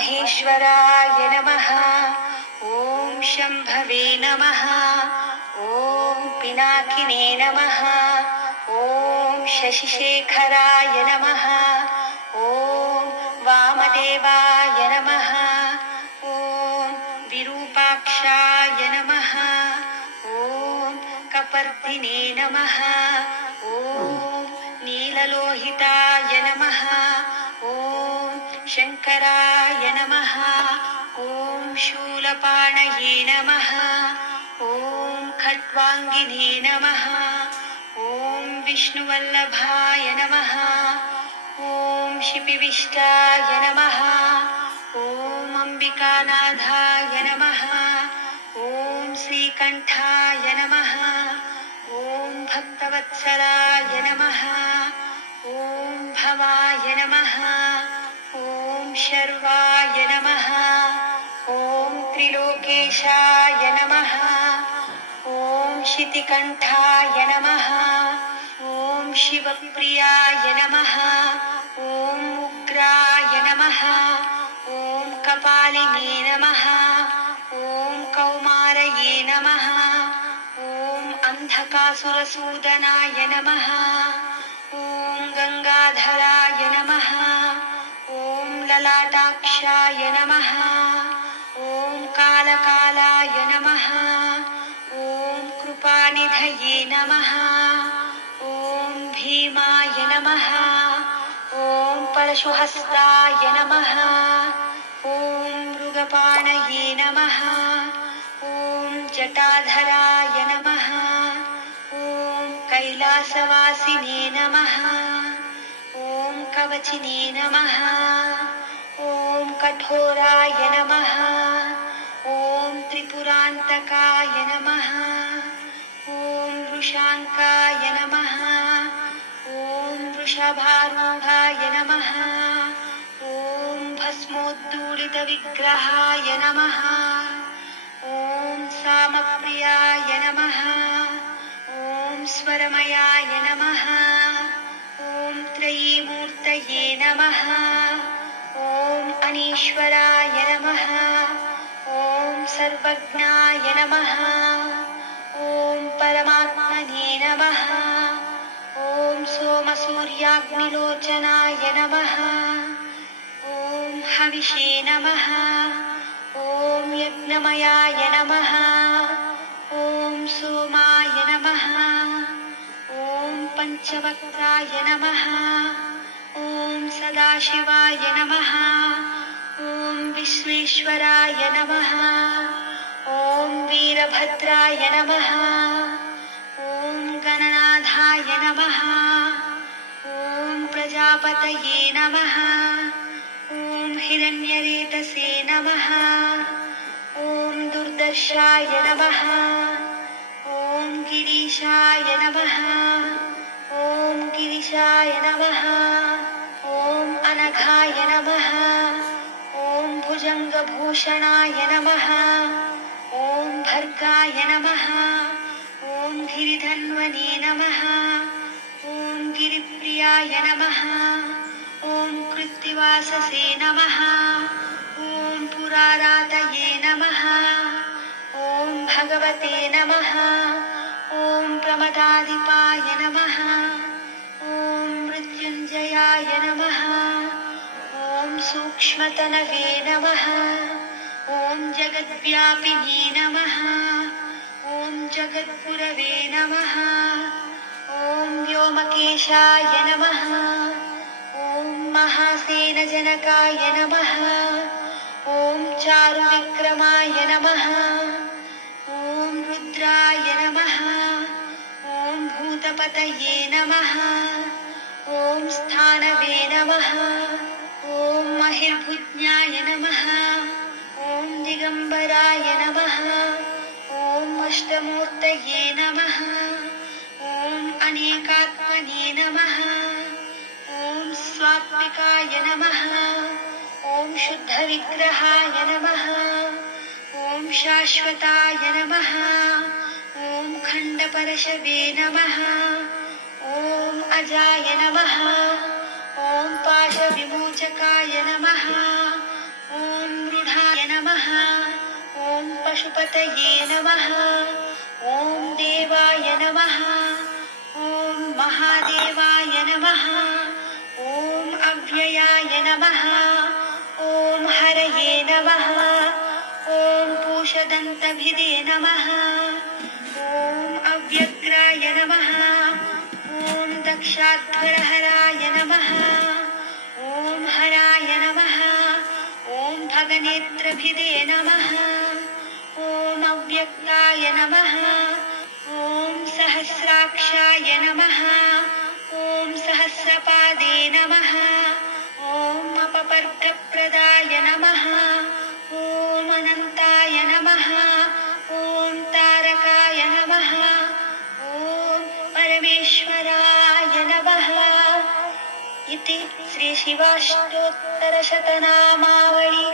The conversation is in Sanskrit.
महेश्वराय नमः। ॐ शम्भवे नमः। ॐ पिनाकिने नमः। ॐ शशिशेखराय नमः। ॐ वामदेवाय नमः। ॐ विरूपाक्षाय नमः। ॐ कपर्दिने नमः। ॐ नीललोहिताय नमः। ॐ शङ्कराय नमः। ॐ शूलपाणये नमः। ॐ खट्वाङ्गिने नमः। ॐ विष्णुवल्लभाय नमः। ॐ शिपिविष्टाय नमः। ॐ अम्बिकानाथाय नमः। ॐ श्रीकण्ठाय नमः। ॐ भक्तवत्सलाय नमः। ॐ भवाय नमः। ॐ शर्वाय नमः। ॐ त्रिलोकेशाय नमः। ॐ शितिकण्ठाय नमः। ॐ शिवप्रियाय नमः। ॐ उग्राय नमः। ॐ कपालिने नमः। ॐ कौमारये नमः। ॐ अन्धकासुरसूदनाय नमः। ॐ गङ्गाधराय नमः। ॐ ललाटाक्षाय नमः। ॐ कालकालाय नमः। ॐ कृपानिधये नमः। ॐ भीमाय नमः। ॐ परशुहस्ताय नमः। ॐ मृगपाणये नमः। ॐ जटाधराय नमः। ॐ कैलासवासिने नमः। ॐ कवचिने नमः। ॐ कठोराय नमः। ॐ त्रिपुरान्तकाय नमः। ॐ वृषाङ्काय नमः। ॐ वृषभारूढाय नमः। ॐ भस्मोद्दूलितविग्रहाय नमः। ॐ सामप्रियाय नमः। ॐ स्वरमयाय नमः। ॐ त्रयीमूर्तये नमः। ॐ अनीश्वराय नमः। ॐ सर्वज्ञाय नमः। ॐ परमात्मने नमः। ॐ सोमसूर्याग्निलोचनाय नमः। ॐ हविषे नमः। ॐ यज्ञमयाय नमः। ॐ सोमाय नमः। ॐ पञ्चवक्त्राय नमः। ॐ सदाशिवाय नमः। ॐ विश्वेश्वराय नमः। ॐ वीरभद्राय नमः। ॐ गणनाथाय नमः। ॐ प्रजापतये नमः। ॐ हिरण्यरेतसे नमः। ॐ दुर्दर्शाय नमः। ॐ गिरीशाय नमः। ॐ गिरिशाय नमः। ॐ अनघाय नमः। ॐ भुजङ्गभूषणाय नमः। ॐ भर्गाय नमः। ॐ गिरिधन्वने नमः। ॐ गिरिप्रियाय नमः। ॐ कृत्तिवाससे नमः। ॐ पुरारातये नमः। ॐ भगवते नमः। ॐ प्रमदाधिपाय नमः। ॐ मृत्युञ्जयाय नमः। ॐ सूक्ष्मतनवे नमः। ॐ जगद्व्यापिने नमः। ॐ जगद्गुरवे नमः। ॐ व्योमकेशाय नमः। ॐ महासेनजनकाय नमः। ॐ चारुविक्रमाय नमः। ॐ रुद्राय नमः। ॐ भूतपतये नमः। ॐ स्थानवे नमः। ॐ महिर्भुज्ञाय नमः। ॐ दिगम्बराय नमः। ॐ अष्टमूर्तये नमः। ॐ अनेकात्मने नमः। ॐ स्वात्विकाय नमः। ॐ शुद्धविग्रहाय नमः। ॐ शाश्वताय नमः। ॐ खण्डपरशवे नमः। ॐ अजाय नमः। ॐ पाशविमोचकाय नमः। ॐ नमः। ॐ पशुपतये नमः। ॐ देवाय नमः। ॐ महादेवाय नमः। ॐ अव्ययाय नमः। ॐ हरये नमः। ॐ पूषदन्तभिदे नमः। ॐ अव्यग्राय नमः। ॐ दक्षाध्वरहराय नमः। ॐ हराय नमः। ॐ भगनेत्रभिदे नमः। ॐ अव्यक्ताय नमः। ॐ सहस्राक्षाय नमः। ॐ सहस्रपादे नमः। ॐ अपवर्गप्रदाय नमः। ॐ अनन्ताय नमः। ॐ तारकाय नमः। ॐ परमेश्वराय नमः। इति श्रीशिवाष्टोत्तरशतनामावली